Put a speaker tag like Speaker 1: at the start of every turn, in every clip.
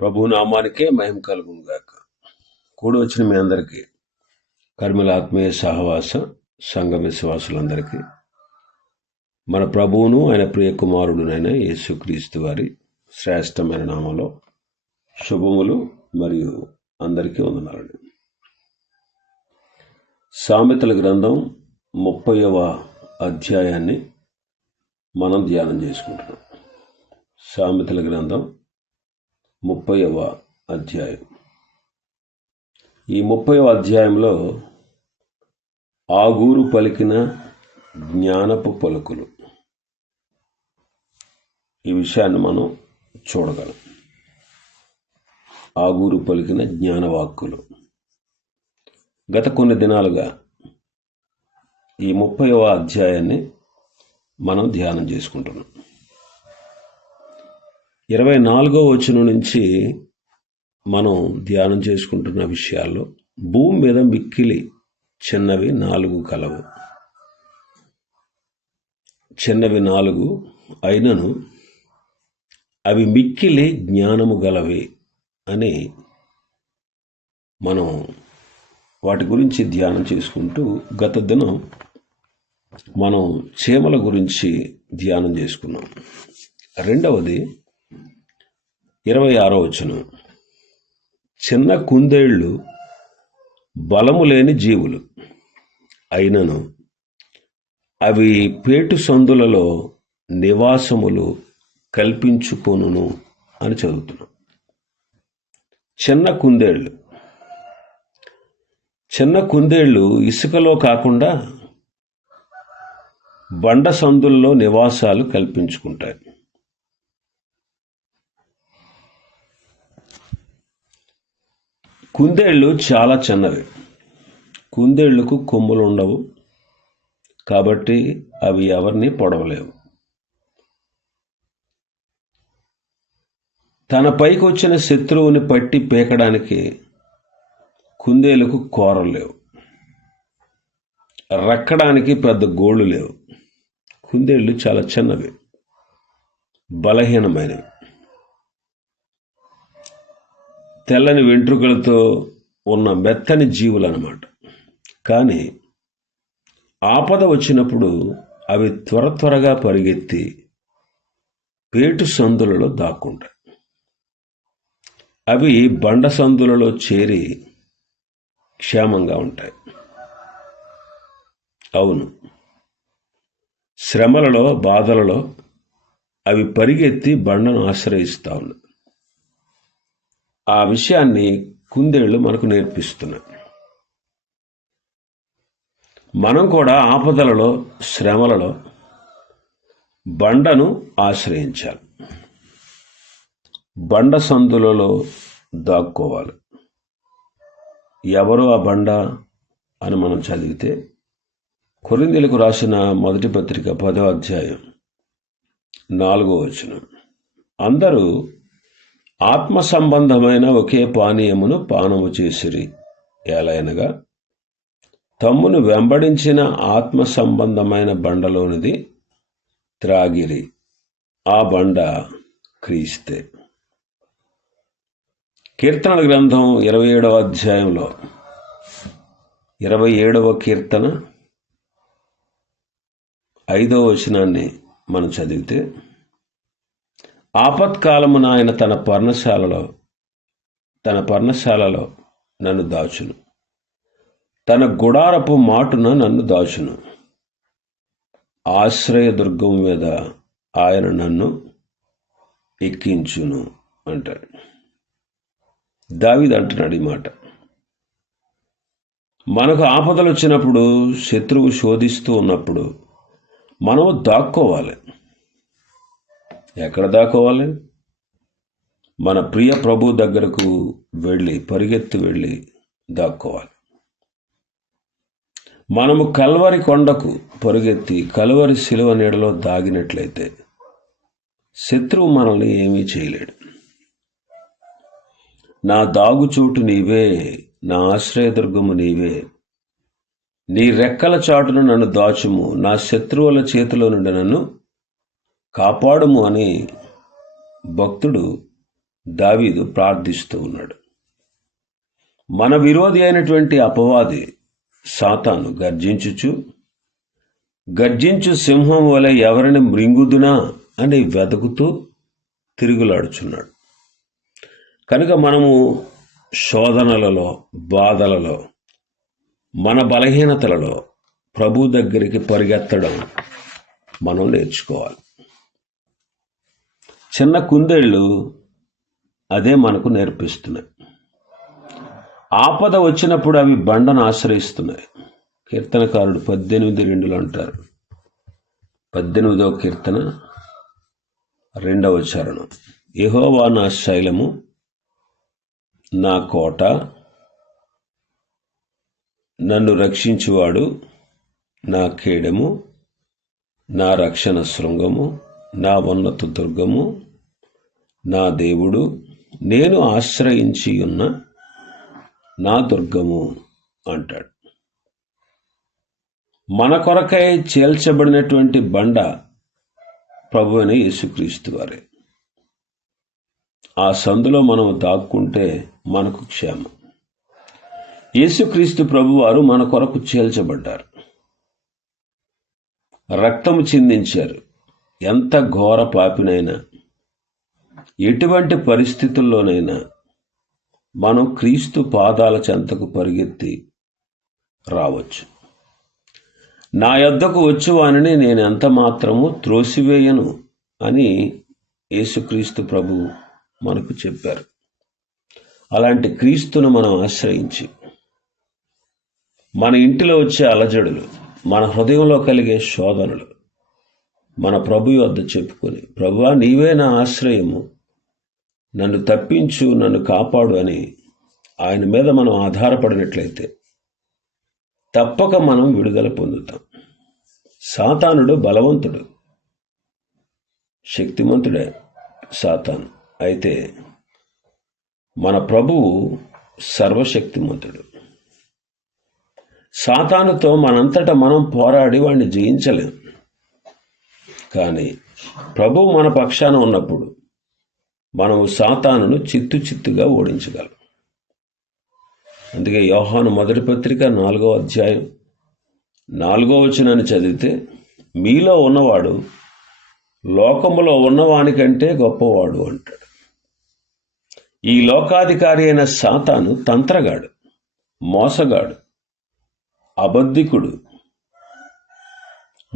Speaker 1: ప్రభు నామానికే మహిమ కలుగును గాక కూడి వచ్చిన మీ అందరికీ కర్మల ఆత్మీయ సహవాస సంఘ విశ్వాసులందరికీ మన ప్రభువును ఆయన ప్రియ కుమారుడునైన యేసుక్రీస్తు వారి శ్రేష్టమైన నామంలో శుభములు మరియు అందరికీ వందనాలండి. సామెతల గ్రంథం ముప్పైవ అధ్యాయాన్ని మనం ధ్యానం చేసుకుంటున్నాం. సామెతల గ్రంథం ముప్పైవ అధ్యాయం. ఈ ముప్పైవ అధ్యాయంలో ఆగూరు పలికిన జ్ఞానపు పలుకులు. ఈ విషయాన్ని మనం చూడగలం. ఆగూరు పలికిన జ్ఞానవాక్కులు. గత కొన్ని దినాలుగా ఈ ముప్పైవ అధ్యాయాన్ని మనం ధ్యానం చేసుకుంటున్నాం. ఇరవై నాలుగో వచనం నుంచి మనం ధ్యానం చేసుకుంటున్న విషయాల్లో భూమి మీద మిక్కిలి చిన్నవి నాలుగు కలవు. చిన్నవి నాలుగు అయినను అవి మిక్కిలి జ్ఞానము గలవి అని మనం వాటి గురించి ధ్యానం చేసుకుంటూ గత దినం మనం చీమల గురించి ధ్యానం చేసుకున్నాం. రెండవది ఇరవై ఆరో వచనం. చిన్న కుందేళ్ళు బలము లేని జీవులు. అయినను అవి పేటు సందులలో నివాసములు కల్పించుకొనును అని చదువుతున్నాం. చిన్న కుందేళ్ళు చిన్న కుందేళ్ళు ఇసుకలో కాకుండా బండ సందుల్లో నివాసాలు కల్పించుకుంటాయి. కుందేళ్ళు చాలా చిన్నవి. కుందేళ్ళకు కొమ్ములు ఉండవు కాబట్టి అవి ఎవరిని పొడవలేవు. తన పైకి వచ్చిన శత్రువుని పట్టి పీకడానికి కుందేలకు కూరలు లేవు. రక్కడానికి పెద్ద గోళ్ళు లేవు. కుందేళ్ళు చాలా చిన్నవి. బలహీనమైనవి. తెల్లని వెంట్రుకలతో ఉన్న మెత్తని జీవులు అన్నమాట కానీ ఆపద వచ్చినప్పుడు అవి త్వర త్వరగా పరిగెత్తి పేటు సందులలో దాక్కుంటాయి. అవి బండ సందులలో చేరి క్షేమంగా ఉంటాయి. అవును. శ్రమలలో బాధలలో అవి పరిగెత్తి బండను ఆశ్రయిస్తూ ఉన్నాయి. ఆ విషయాన్ని కుందేళ్ళు మనకు నేర్పిస్తున్నాయి మనం కూడా ఆపదలలో శ్రమలలో బండను ఆశ్రయించాలి. బండ సందులలో దాక్కోవాలి. ఎవరు ఆ బండ అని మనం చదివితే కొరిందీలకు రాసిన మొదటి పత్రిక పదో అధ్యాయం నాలుగో వచనం. అందరూ ఆత్మ సంబంధమైన ఒకే పానీయమును పానము చేసిరి. ఎలయనగా తమ్మును వెంబడించిన ఆత్మ సంబంధమైన బండలోనిది త్రాగిరి. ఆ బండ క్రీస్తే. కీర్తనల గ్రంథం ఇరవై ఏడవ అధ్యాయంలో. ఇరవై ఏడవ కీర్తన ఐదవ వచనాన్ని మనం చదివితే ఆపత్కాలమున ఆయన తన పర్ణశాలలో తన పర్ణశాలలో నన్ను దాచును. తన గుడారపు మాటున నన్ను దాచును. ఆశ్రయదుర్గం మీద ఆయన నన్ను ఎక్కించును అంటాడు. దావిది అంటున్నాడు ఈ మాట. మనకు ఆపదలు వచ్చినప్పుడు శత్రువు శోధిస్తూ ఉన్నప్పుడు మనము దాక్కోవాలి. ఎక్కడ దాక్కోవాలి? మన ప్రియ ప్రభు దగ్గరకు వెళ్ళి పరిగెత్తి వెళ్ళి దాక్కోవాలి. మనము కల్వరి కొండకు పరుగెత్తి కలువరి శిలువ నీడలో దాగినట్లయితే శత్రువు మనల్ని ఏమీ చేయలేడు. నా దాగుచోటు నీవే నా ఆశ్రయదుర్గము నీవే. నీ రెక్కల చాటును నన్ను దాచుము నా శత్రువుల చేతిలో నుండి నన్ను కాపాడుము అని భక్తుడు దావీదు ప్రార్థిస్తూ ఉన్నాడు. మన విరోధి అయినటువంటి అపవాది సాతాను గర్జించుచు గర్జించు సింహం వలె ఎవరిని మృంగుదునా అని వెతుకుతూ తిరుగులాడుచున్నాడు. కనుక మనము శోధనలలో బాధలలో మన బలహీనతలలో ప్రభు దగ్గరికి పరిగెత్తడం మనం నేర్చుకోవాలి. చిన్న కుందేళ్ళు అదే మనకు నేర్పిస్తున్నాయి. ఆపద వచ్చినప్పుడు అవి బండను ఆశ్రయిస్తున్నాయి. కీర్తనకారుడు పద్దెనిమిది రెండులో అంటారు. పద్దెనిమిదవ కీర్తన రెండవ చరణం. యహోవా నా శైలము నా కోట నన్ను రక్షించువాడు నా కేడము నా రక్షణ శృంగము నా ఉన్నత దుర్గము నా దేవుడు నేను ఆశ్రయించి ఉన్న నా దుర్గము అంటాడు. మన కొరకై చేల్చబడినటువంటి బండ ప్రభు అయిన యేసుక్రీస్తు వారే. ఆ సందులో మనం దాక్కుంటే మనకు క్షేమం. యేసుక్రీస్తు ప్రభువారు మన కొరకు చేల్చబడ్డారు. రక్తము చిందించారు. ఎంత ఘోర పాపినైనా ఎటువంటి పరిస్థితుల్లోనైనా మనం క్రీస్తు పాదాల చెంతకు పరిగెత్తి రావచ్చు. నా యొద్దకు వచ్చువానిని నేను ఎంత మాత్రము త్రోసివేయను అని యేసుక్రీస్తు ప్రభు మనకు చెప్పారు. అలాంటి క్రీస్తును మనం ఆశ్రయించి మన ఇంటిలో వచ్చే అలజడులు మన హృదయంలో కలిగే శోధనలు మన ప్రభు వద్ద చెప్పుకొని ప్రభువా నీవే నా ఆశ్రయము. నన్ను తప్పించు నన్ను కాపాడు అని ఆయన మీద మనం ఆధారపడినట్లయితే తప్పక మనం విడుదల పొందుతాం. సాతానుడు బలవంతుడు. శక్తిమంతుడే సాతాను. అయితే మన ప్రభువు సర్వశక్తిమంతుడు. సాతానుతో మనంతట మనం పోరాడి వాడిని జయించలేం. కానీ ప్రభు మన పక్షాన ఉన్నప్పుడు మనము సాతానును చిత్తు చిత్తుగా ఓడించగలం. అందుకే యోహాను మొదటి పత్రిక నాలుగో అధ్యాయం నాలుగో వచనాన్ని చదివితే మీలో ఉన్నవాడు లోకములో ఉన్నవానికంటే గొప్పవాడు అంటాడు. ఈ లోకాధికారి అయిన సాతాను తంత్రగాడు మోసగాడు అబద్ధికుడు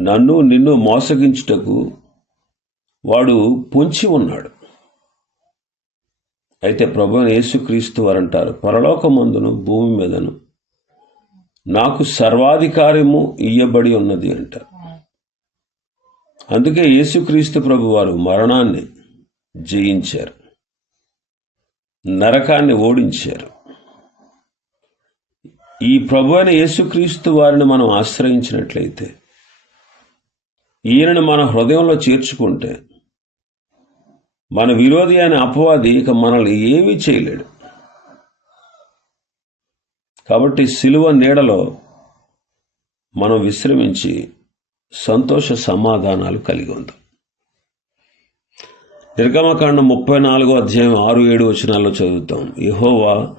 Speaker 1: నన్ను నిన్ను మోసగించుటకు వాడు పొంచి ఉన్నాడు. అయితే ప్రభు యేసుక్రీస్తు వారు అంటారు పరలోకమందును భూమి మీదను నాకు సర్వాధికారము ఇయ్యబడి ఉన్నది అంటారు. అందుకే యేసుక్రీస్తు ప్రభు వారు మరణాన్ని జయించారు నరకాన్ని ఓడించారు. ఈ ప్రభు అయిన యేసుక్రీస్తు వారిని మనం ఆశ్రయించినట్లయితే ఈయనను మన హృదయంలో చేర్చుకుంటే మన విరోధి అయిన అపవాది ఇక మనల్ని ఏమీ చేయలేడు. కాబట్టి సిలువ నీడలో మనం విశ్రమించి సంతోష సమాధానాలు కలిగి ఉందాం. నిర్గమకాండం ముప్పై నాలుగో అధ్యాయం ఆరు ఏడు వచనాల్లో చదువుతాం. యహోవా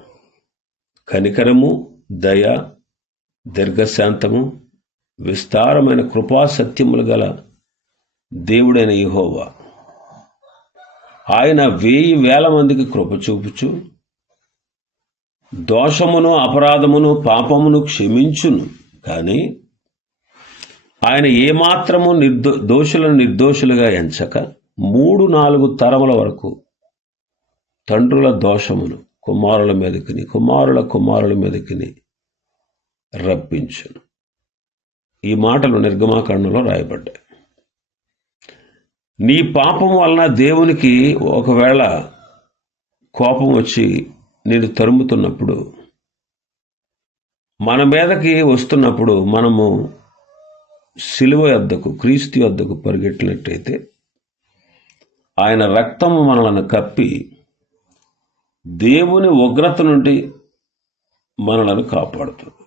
Speaker 1: కనికరము దయ దీర్ఘశాంతము విస్తారమైన కృపా సత్యములు గల దేవుడైన యహోవా. ఆయన వేయి వేల మందికి కృప చూపుచు దోషమును అపరాధమును పాపమును క్షమించును. కానీ ఆయన ఏమాత్రము నిర్దో దోషులను నిర్దోషులుగా ఎంచక మూడు నాలుగు తరముల వరకు తండ్రుల దోషమును కుమారుల మీదకిని కుమారుల కుమారుల మీదకిని రప్పించును. ఈ మాటలు నిర్గమాకాండంలో రాయబడ్డాయి. నీ పాపం వలన దేవునికి ఒకవేళ కోపం వచ్చి నేను తరుముతున్నప్పుడు మన మీదకి వస్తున్నప్పుడు మనము సిలువ యొద్దకు క్రీస్తు యొద్దకు పరిగెట్టినట్టయితే ఆయన రక్తము మనలను కప్పి దేవుని ఉగ్రత నుండి మనలను కాపాడుతుంది.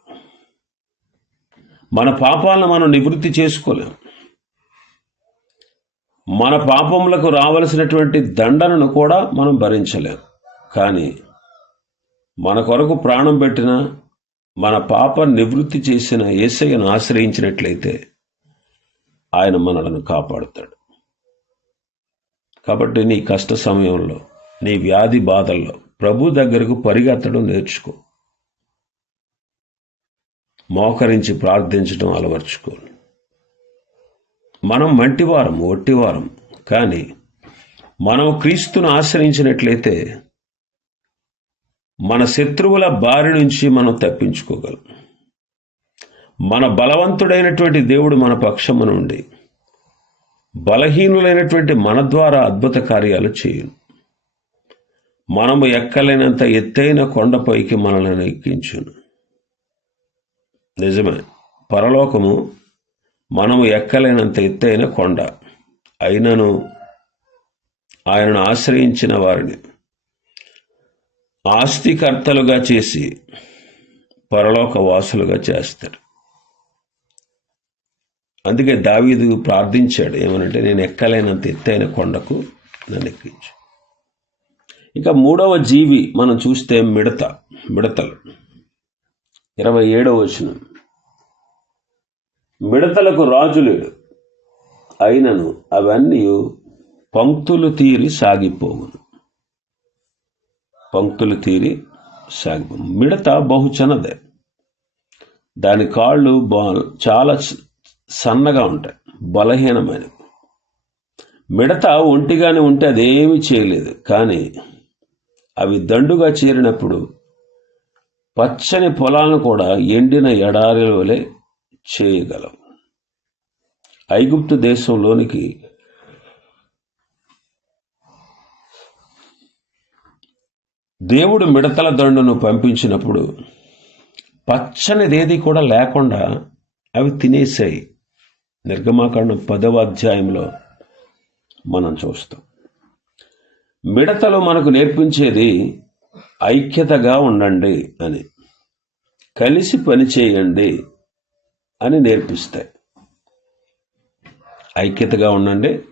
Speaker 1: మన పాపాలను మనం నివృత్తి చేసుకోలేం మన పాపములకు రావలసినటువంటి దండనను కూడా మనం భరించలేం కానీ మన కొరకు ప్రాణం పెట్టిన మన పాప నివృత్తి చేసిన ఏసయ్యను ఆశ్రయించినట్లయితే ఆయన మనలను కాపాడుతాడు. కాబట్టి నీ కష్ట సమయంలో నీ వ్యాధి బాధల్లో ప్రభు దగ్గరకు పరిగెత్తడం నేర్చుకో. మోకరించి ప్రార్థించడం అలవర్చుకో మనం మంటివారం ఒట్టివారం కానీ మనం క్రీస్తును ఆశ్రయించినట్లయితే మన శత్రువుల బారి నుంచి మనం తప్పించుకోగలం. మన బలవంతుడైనటువంటి దేవుడు మన పక్షమున నుండి బలహీనులైనటువంటి మన ద్వారా అద్భుత కార్యాలు చేయను. మనము ఎక్కలేనంత ఎత్తైన కొండపైకి మనల్ని ఎక్కించును నిజమే. పరలోకము మనము ఎక్కలేనంత ఎత్తైన కొండ. అయినను ఆయనను ఆశ్రయించిన వారిని. ఆస్తికర్తలుగా చేసి పరలోక వాసులుగా చేస్తారు. అందుకే దావీదు ప్రార్థించాడు ఏమనంటే నేను ఎక్కలేనంత ఎత్తైన కొండకు నన్ను ఎక్కించు. ఇక మూడవ జీవి మనం చూస్తే మిడత మిడతలు. ఇరవై ఏడవ వచనం. మిడతలకు రాజు లేడు. అయినను అవన్నీ పంక్తులు తీరి సాగిపోవును. పంక్తులు తీరి సాగిపో మిడత బహుచనదే దాని కాళ్ళు బా చాలా సన్నగా ఉంటాయి. బలహీనమైనవి. మిడత ఒంటిగానే ఉంటే అదేమీ చేయలేదు. కానీ అవి దండుగా చేరినప్పుడు పచ్చని పొలాలను కూడా ఎండిన ఎడారి వలె చేయగలం. ఐగుప్తు దేశంలోనికి దేవుడు మిడతల దండును పంపించినప్పుడు పచ్చనిదేది కూడా లేకుండా అవి తినేసాయి నిర్గమాకాండం పదవ అధ్యాయంలో మనం చూస్తాం. మిడతలు మనకు నేర్పించేది ఐక్యతగా ఉండండి అని. కలిసి పనిచేయండి అని నేర్పిస్తాయి. ఐక్యతగా ఉండండి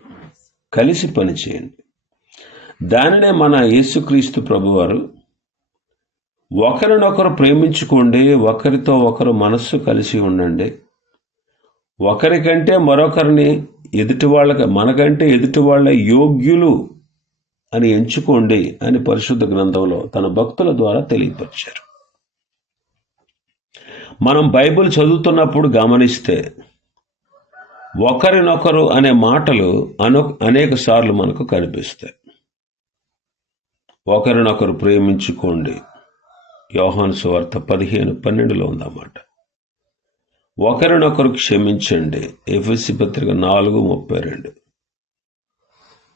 Speaker 1: కలిసి పనిచేయండి దానినే మన యేసుక్రీస్తు ప్రభువారు ఒకరినొకరు ప్రేమించుకోండి ఒకరితో ఒకరు మనస్సు కలిసి ఉండండి. ఒకరికంటే మరొకరిని ఎదుటి వాళ్ళ మనకంటే ఎదుటి వాళ్ళ యోగ్యులు అని ఎంచుకోండి అని పరిశుద్ధ గ్రంథంలో తన భక్తుల ద్వారా తెలియపరిచారు. మనం బైబిల్ చదువుతున్నప్పుడు గమనిస్తే ఒకరినొకరు అనే మాటలు అను అనేక సార్లు మనకు కనిపిస్తాయి. ఒకరినొకరు ప్రేమించుకోండి. యోహాన్ సువార్త పదిహేను పన్నెండులో ఉందన్నమాట. ఒకరినొకరు క్షమించండి. ఎఫ్ఎస్సి పత్రిక నాలుగు ముప్పై రెండు.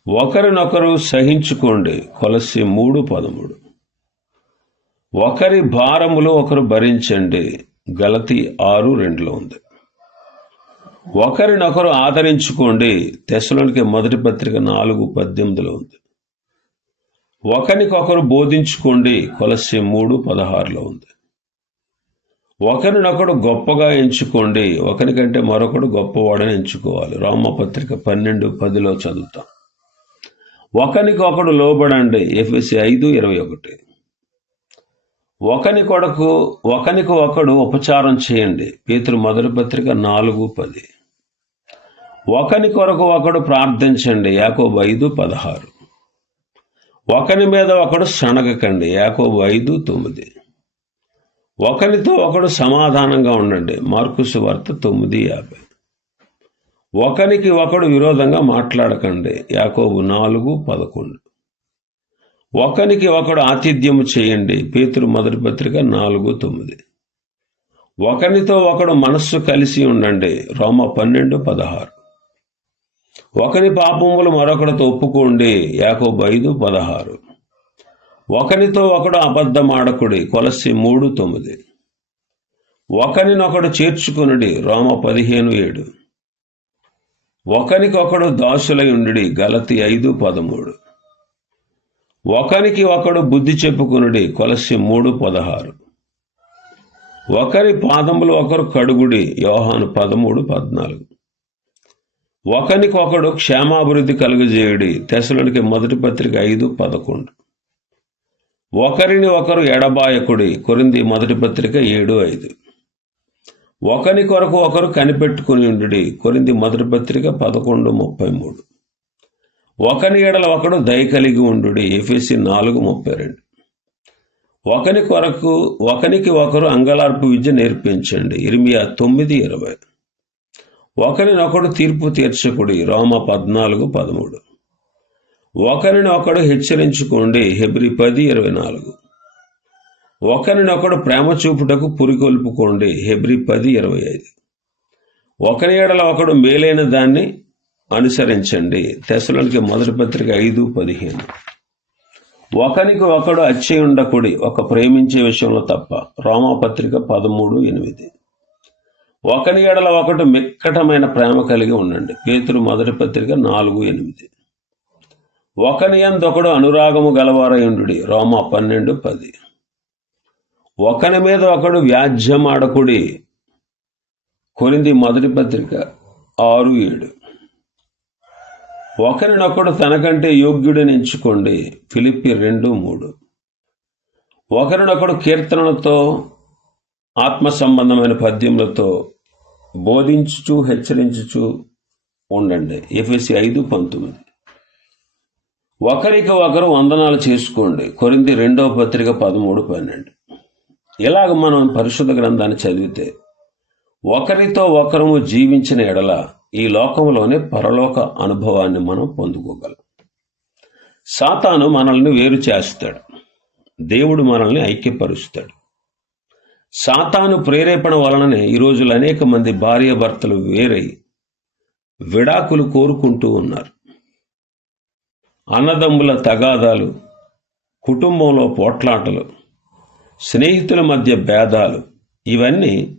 Speaker 1: ఒకరినొకరు సహించుకోండి. కొలసి మూడు పదమూడు. ఒకరి భారములు ఒకరు భరించండి. గలతి ఆరు రెండులో ఉంది. ఒకరినొకరు ఆదరించుకోండి. తెశలోనికి మొదటి పత్రిక నాలుగు పద్దెనిమిదిలో ఉంది. ఒకరికొకరు బోధించుకోండి. కొలసి మూడు పదహారులో ఉంది. ఒకరినొకడు గొప్పగా ఎంచుకోండి. ఒకరికంటే మరొకడు గొప్పవాడని ఎంచుకోవాలి. రామపత్రిక పన్నెండు పదిలో చదువుతాం. ఒకనికొకడు లోబడండి. ఎఫ్ఎస్సి ఐదు ఇరవై ఒకటి. ఒకని కొడుకు ఒకనికి ఒకడు ఉపచారం చేయండి. పేతురు మొదటి పత్రిక నాలుగు పది. ఒకని కొరకు ఒకడు ప్రార్థించండి. యాకోబు ఐదు పదహారు. ఒకని మీద ఒకడు శనగకండి. యాకోబు ఐదు తొమ్మిది. ఒకరితో ఒకడు సమాధానంగా ఉండండి. మార్కుసు వార్త తొమ్మిది యాభై. ఒకనికి ఒకడు విరోధంగా మాట్లాడకండి. యాకోబు నాలుగు పదకొండు. ఒకనికి ఒకడు ఆతిథ్యము చేయండి. పేతురు మొదటి పత్రిక నాలుగు తొమ్మిది. ఒకరితో ఒకడు మనస్సు కలిసి ఉండండి. రోమ పన్నెండు పదహారు. ఒకని పాపములు మరొకడితో ఒప్పుకోండి. యాకోబు ఐదు పదహారు. ఒకనితో ఒకడు అబద్ధమాడకుడి. కొలసి మూడు తొమ్మిది. ఒకరినొకడు చేర్చుకునుడి. రోమ పదిహేను ఏడు. ఒకనికొకడు దాసులై ఉండి గలతి ఐదు పదమూడు. ఒకనికి ఒకడు బుద్ధి చెప్పుకునుడి. కొలసి మూడు పదహారు. ఒకరి పాదములు ఒకరు కడుగుడి. యోహాను పదమూడు పద్నాలుగు. ఒకనికొకడు క్షేమాభివృద్ధి కలుగజేయుడి. తెసలోనికి మొదటి పత్రిక ఐదు పదకొండు. ఒకరిని ఒకరు ఎడబాయకుడి. కొరింది మొదటి పత్రిక ఏడు ఐదు. ఒకని కొరకు ఒకరు కనిపెట్టుకుని ఉండుడి. కొరింది మొదటి పత్రిక పదకొండు ముప్పై మూడు. ఒకని ఎడల ఒకడు దయ కలిగి ఉండుడి. ఎఫ్ఎస్సి నాలుగు ముప్పై రెండు. ఒకని కొరకు ఒకనికి ఒకరు అంగలార్పు విద్య నేర్పించండి. ఇరిమియా తొమ్మిది ఇరవై. ఒకరినొకడు తీర్పు తీర్చకుడి. రోమ పద్నాలుగు పదమూడు. ఒకరిని ఒకడు హెచ్చరించుకోండి. హెబ్రి పది ఇరవై నాలుగు. ఒకరినొకడు ప్రేమ చూపుటకు పురికొల్పుకోండి. హెబ్రి పది ఇరవై ఐదు. ఒకరి ఏడల ఒకడు మేలైన దాన్ని అనుసరించండి. తెసలోనికి మొదటి పత్రిక ఐదు పదిహేను. ఒకరికి ఒకడు అచ్చే ఉండకుడి ఒక ప్రేమించే విషయంలో తప్ప. రోమాపత్రిక పదమూడు ఎనిమిది. ఒకరి ఎడల ఒకటి మిక్కటమైన ప్రేమ కలిగి ఉండండి. పేతురు మొదటి పత్రిక నాలుగు ఎనిమిది. ఒకని ఒకడు అనురాగము గలవారయుండు రోమా పన్నెండు పది. ఒకని మీద ఒకడు వ్యాజ్యమాడకుడి కొనింది మొదటి పత్రిక ఆరు ఏడు. ఒకరినొకడు తనకంటే యోగ్యుడని ఎంచుకోండి. ఫిలిప్పి రెండు మూడు. ఒకరినొకడు కీర్తనలతో ఆత్మ సంబంధమైన పద్యములతో బోధించుచు హెచ్చరించుచు ఉండండి. ఎఫ్ఎస్సి ఐదు పంతొమ్మిది. ఒకరికి ఒకరు వందనాలు చేసుకోండి. కొరింది రెండవ పత్రిక పదమూడు పన్నెండు. ఇలాగ మనం పరిశుద్ధ గ్రంథాన్ని చదివితే ఒకరితో ఒకరము జీవించిన ఎడల ఈ లోకంలోనే పరలోక అనుభవాన్ని మనం పొందుకోగలం. సాతాను మనల్ని వేరు చేస్తాడు. దేవుడు మనల్ని ఐక్యపరుస్తాడు. సాతాను ప్రేరేపణ వలననే ఈ రోజులు అనేక మంది భార్య భర్తలు వేరై విడాకులు కోరుకుంటూ ఉన్నారు. అన్నదమ్ముల తగాదాలు కుటుంబంలో పోట్లాటలు స్నేహితుల మధ్య భేదాలు ఇవన్నీ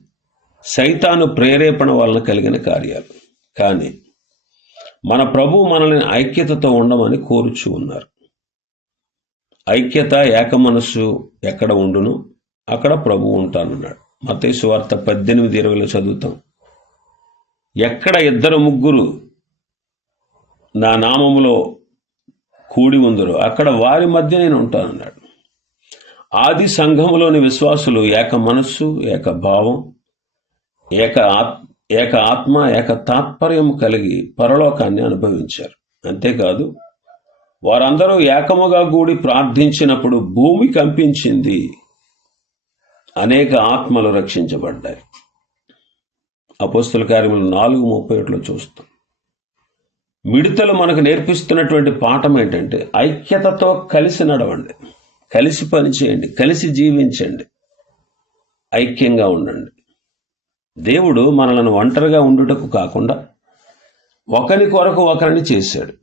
Speaker 1: సైతాను ప్రేరేపణ వలన కలిగిన కార్యాలు. కానీ మన ప్రభు మనల్ని ఐక్యతతో ఉండమని కోరుచు ఉన్నారు. ఐక్యత ఏక మనస్సు ఎక్కడ ఉండును? అక్కడ ప్రభు ఉంటానన్నాడు. మతేసు వార్త పద్దెనిమిది ఇరవైలో చదువుతాం. ఎక్కడ ఇద్దరు ముగ్గురు నా నామములో కూడి ఉందరో అక్కడ వారి మధ్య నేను ఉంటానన్నాడు. ఆది సంఘములోని విశ్వాసులు ఏక మనస్సు ఏక భావం ఏక ఆత్ ఏక ఆత్మ ఏక తాత్పర్యం కలిగి పరలోకాన్ని అనుభవించారు. అంతేకాదు వారందరూ ఏకముగా కూడి ప్రార్థించినప్పుడు భూమి కంపించింది అనేక ఆత్మలు రక్షించబడ్డాయి. అపోస్తుల కార్యములు నాలుగు ముప్పై ఒకటిలో చూస్తాం. మిడతలు మనకు నేర్పిస్తున్నటువంటి పాఠం ఏంటంటే ఐక్యతతో కలిసి నడవండి. కలిసి పనిచేయండి కలిసి జీవించండి. ఐక్యంగా ఉండండి. దేవుడు మనలను ఒంటరిగా ఉండుటకు కాకుండా ఒకరి కొరకు ఒకరిని చేశాడు.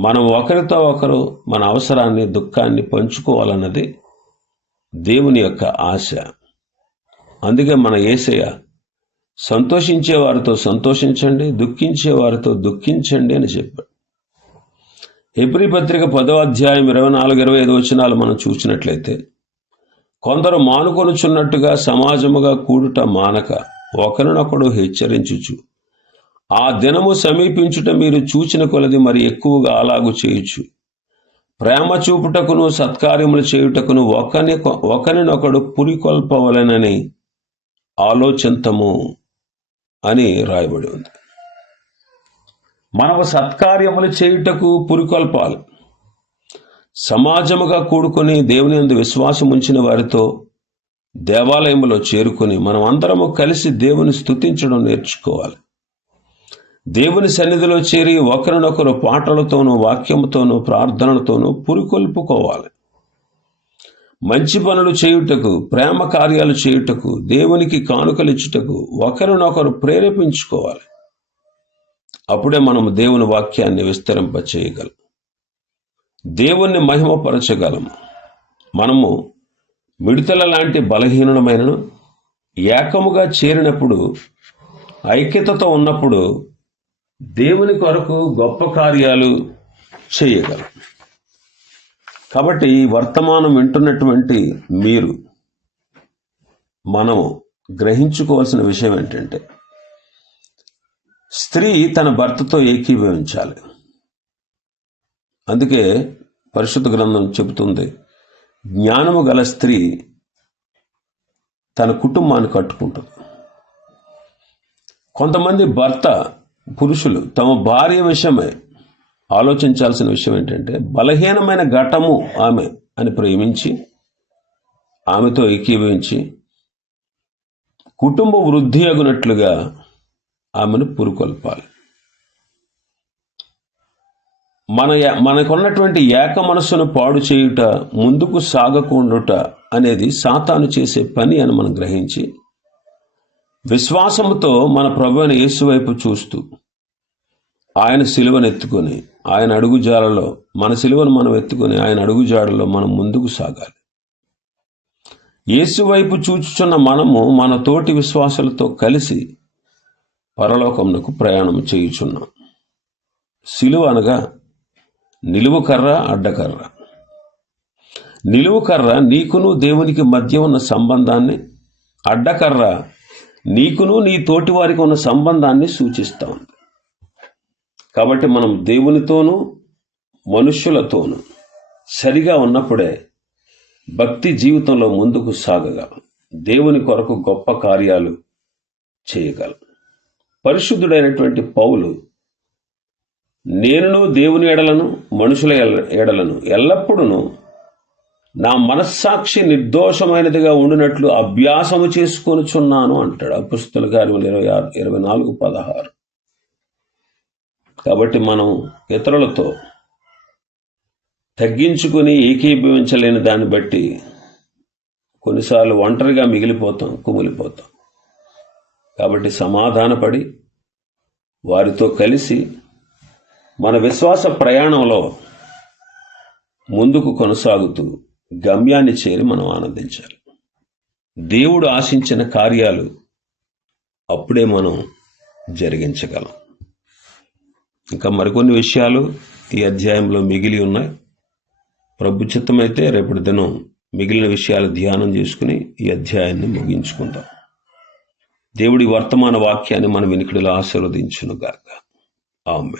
Speaker 1: మనం ఒకరితో ఒకరు మన అవసరాన్ని దుఃఖాన్ని పంచుకోవాలన్నది దేవుని యొక్క ఆశ. అందుకే మన ఏసయ్య సంతోషించే వారితో సంతోషించండి దుఃఖించే వారితో దుఃఖించండి అని చెప్పాడు. హెబ్రి పత్రిక పదో అధ్యాయం ఇరవై నాలుగు ఇరవై ఐదు వచనాలు మనం చూసినట్లయితే కొందరు మానుకొనుచున్నట్టుగా సమాజముగా కూడుట మానక ఒకరినొకడు హెచ్చరించుచు. ఆ దినము సమీపించుట మీరు చూచిన కొలది మరి ఎక్కువగా అలాగు చేయుచు. ప్రేమ చూపుటకును సత్కార్యములు చేయుటకును ఒకని ఒకరినొకడు పురికొల్పవలనని ఆలోచింతము అని రాయబడి ఉంది. మనము సత్కార్యములు చేయుటకు పురికొల్పాలి. సమాజముగా కూడుకొని దేవుని అందు విశ్వాసం ఉంచిన వారితో దేవాలయంలో చేరుకొని మనం అందరము కలిసి దేవుని స్తుతించడం నేర్చుకోవాలి. దేవుని సన్నిధిలో చేరి ఒకరినొకరు పాటలతోనూ వాక్యముతోనూ ప్రార్థనలతోనూ పురికొల్పుకోవాలి. మంచి పనులు చేయుటకు ప్రేమ కార్యాలు చేయుటకు దేవునికి కానుకలిచ్చుటకు ఒకరినొకరు ప్రేరేపించుకోవాలి. అప్పుడే మనము దేవుని వాక్యాన్ని విస్తరింప చేయగలం దేవుణ్ణి మహిమపరచగలము. మనము మిడతల లాంటి బలహీనమైనను ఏకముగా చేరినప్పుడు ఐక్యతతో ఉన్నప్పుడు దేవుని కొరకు గొప్ప కార్యాలు చేయగలం కాబట్టి వర్తమానం వింటున్నటువంటి మీరు మనం గ్రహించుకోవాల్సిన విషయం ఏంటంటే స్త్రీ తన భర్తతో ఏకీభవించాలి అందుకే పరిశుద్ధ గ్రంథం చెబుతుంది జ్ఞానము గల స్త్రీ తన కుటుంబాన్ని కట్టుకుంటుంది. కొంతమంది భర్త పురుషులు తమ భార్య విషయమై ఆలోచించాల్సిన విషయం ఏంటంటే బలహీనమైన ఘటము ఆమె అని ప్రేమించి ఆమెతో ఏకీభవించి కుటుంబ వృద్ధి అగునట్లుగా ఆమెను పురుకొల్పాలి మన యా- మనకున్నటువంటి ఏక మనస్సును పాడు చేయుట ముందుకు సాగకుండుట అనేది సాతాను చేసే పని అని మనం గ్రహించి విశ్వాసముతో మన ప్రభు అయిన యేసు వైపు చూస్తూ ఆయన సిలువను ఎత్తుకొని ఆయన అడుగుజాడలో మన సిలువను మనం ఎత్తుకొని ఆయన అడుగుజాడలో మనం ముందుకు సాగాలి. యేసు వైపు చూచుచున్న మనము మన తోటి విశ్వాసులతో కలిసి పరలోకమునకు ప్రయాణం చేయుచున్నాం. సిలువ అనగా నిలువు కర్ర అడ్డకర్ర నిలువు కర్ర నీకును దేవునికి మధ్య ఉన్న సంబంధాన్ని అడ్డకర్ర నీకును నీ తోటి వారికి ఉన్న సంబంధాన్ని సూచిస్తాం ఉంది. కాబట్టి మనం దేవునితోనూ మనుష్యులతోనూ సరిగా ఉన్నప్పుడే భక్తి జీవితంలో ముందుకు సాగగలం. దేవుని కొరకు గొప్ప కార్యాలు చేయగలం. పరిశుద్ధుడైనటువంటి పౌలు నేనును దేవుని ఎడలను మనుషుల ఎడలను ఎల్లప్పుడూ నా మనస్సాక్షి నిర్దోషమైనదిగా ఉండినట్లు అభ్యాసము చేసుకొనుచున్నాను అంటాడు అపుస్తుల కార్యములు ఇరవై ఆరు ఇరవై నాలుగు పదహారు. కాబట్టి మనం ఇతరులతో తగ్గించుకుని ఏకీభవించలేని దాన్ని బట్టి కొన్నిసార్లు ఒంటరిగా మిగిలిపోతాం కుమిలిపోతాం. కాబట్టి సమాధానపడి వారితో కలిసి మన విశ్వాస ప్రయాణంలో ముందుకు కొనసాగుతూ గమ్యాన్ని చేరి మనం ఆనందించాలి. దేవుడు ఆశించిన కార్యాలు అప్పుడే మనం జరిగించగలం. ఇంకా మరికొన్ని విషయాలు ఈ అధ్యాయంలో మిగిలి ఉన్నాయి. ప్రభుచిత్తమైతే రేపటి దినం మిగిలిన విషయాలు ధ్యానం చేసుకుని ఈ అధ్యాయాన్ని ముగించుకుందాం. దేవుడి వర్తమాన వాక్యాన్ని మన వినికిడిలో ఆశీర్వదించునుగాక. ఆమె